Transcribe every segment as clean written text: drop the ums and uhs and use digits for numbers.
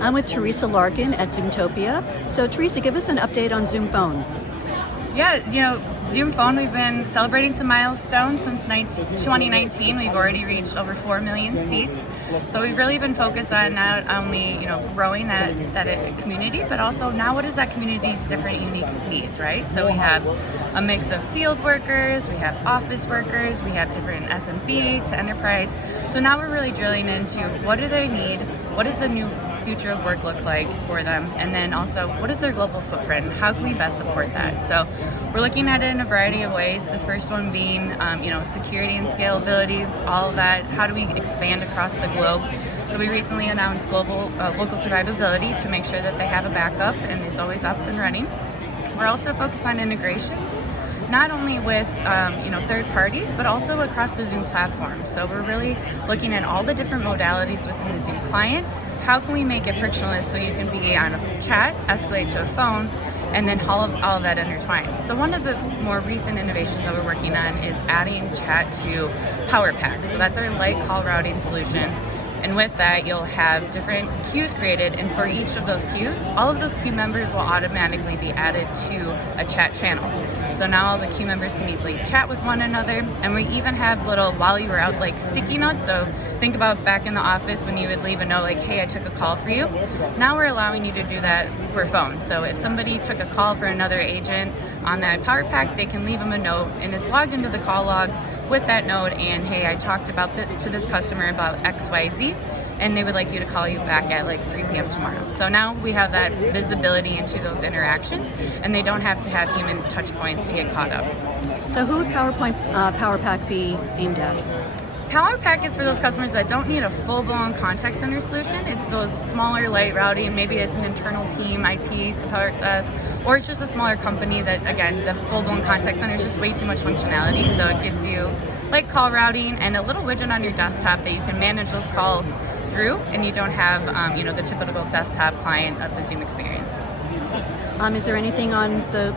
I'm with Theresa Larkin at Zoomtopia. So Theresa, give us an update on Zoom Phone. Yeah, Zoom Phone, we've been celebrating some milestones since 2019. We've already reached over 4 million seats. So we've really been focused on not only, growing that community, but also now what is that community's different unique needs, right? So we have a mix of field workers, we have office workers, we have different SMB to enterprise. So now we're really drilling into what do they need, what does the new future of work look like for them, and then also what is their global footprint and how can we best support that. So we're looking at it in a variety of ways. The first one being security and scalability, all of that. How do we expand across the globe? So we recently announced local survivability to make sure that they have a backup and it's always up and running. We're also focused on integrations, not only with third parties, but also across the Zoom platform. So we're really looking at all the different modalities within the Zoom client. How can we make it frictionless so you can be on a chat, escalate to a phone, and then all of that intertwined. So one of the more recent innovations that we're working on is adding chat to PowerPack. So that's our light call routing solution. And with that, you'll have different queues created, and for each of those queues, all of those queue members will automatically be added to a chat channel. So now all the queue members can easily chat with one another, and we even have little, while you were out, like sticky notes. So think about back in the office when you would leave a note like, hey, I took a call for you. Now we're allowing you to do that for phone. So if somebody took a call for another agent on that PowerPack, they can leave them a note, and it's logged into the call log with that note, and hey, I talked to this customer about XYZ, and they would like you to call you back at like 3 p.m. tomorrow. So now we have that visibility into those interactions, and they don't have to have human touch points to get caught up. So who would PowerPack be aimed at? PowerPack is for those customers that don't need a full-blown contact center solution. It's those smaller light routing, maybe it's an internal team, IT, support desk, or it's just a smaller company that, again, the full-blown contact center is just way too much functionality. So it gives you like call routing and a little widget on your desktop that you can manage those calls through, and you don't have the typical desktop client of the Zoom experience. Is there anything on the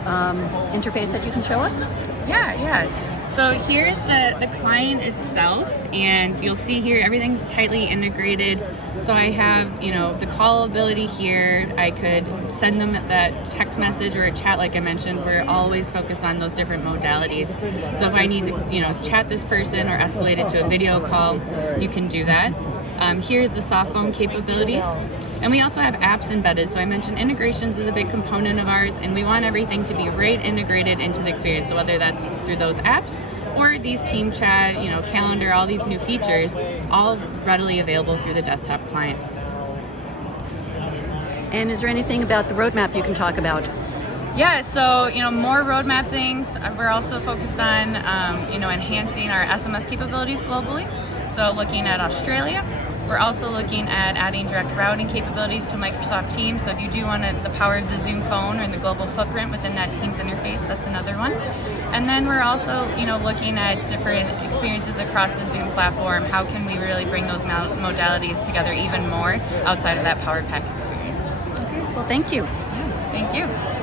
interface that you can show us? Yeah. So here's the client itself, and you'll see here everything's tightly integrated. So I have, the call ability here. I could send them that text message or a chat, like I mentioned. We're always focused on those different modalities. So if I need to, chat this person or escalate it to a video call, you can do that. Here's the soft phone capabilities. And we also have apps embedded. So I mentioned integrations is a big component of ours, and we want everything to be right integrated into the experience. So whether that's through those apps or these team chat, calendar, all these new features, all readily available through the desktop client. And is there anything about the roadmap you can talk about? Yeah, so more roadmap things. We're also focused on enhancing our SMS capabilities globally. So looking at Australia. We're also looking at adding direct routing capabilities to Microsoft Teams. So if you do want the power of the Zoom phone or the global footprint within that Teams interface, that's another one. And then we're also, looking at different experiences across the Zoom platform. How can we really bring those modalities together even more outside of that PowerPack experience? Okay, well, thank you. Yeah, thank you.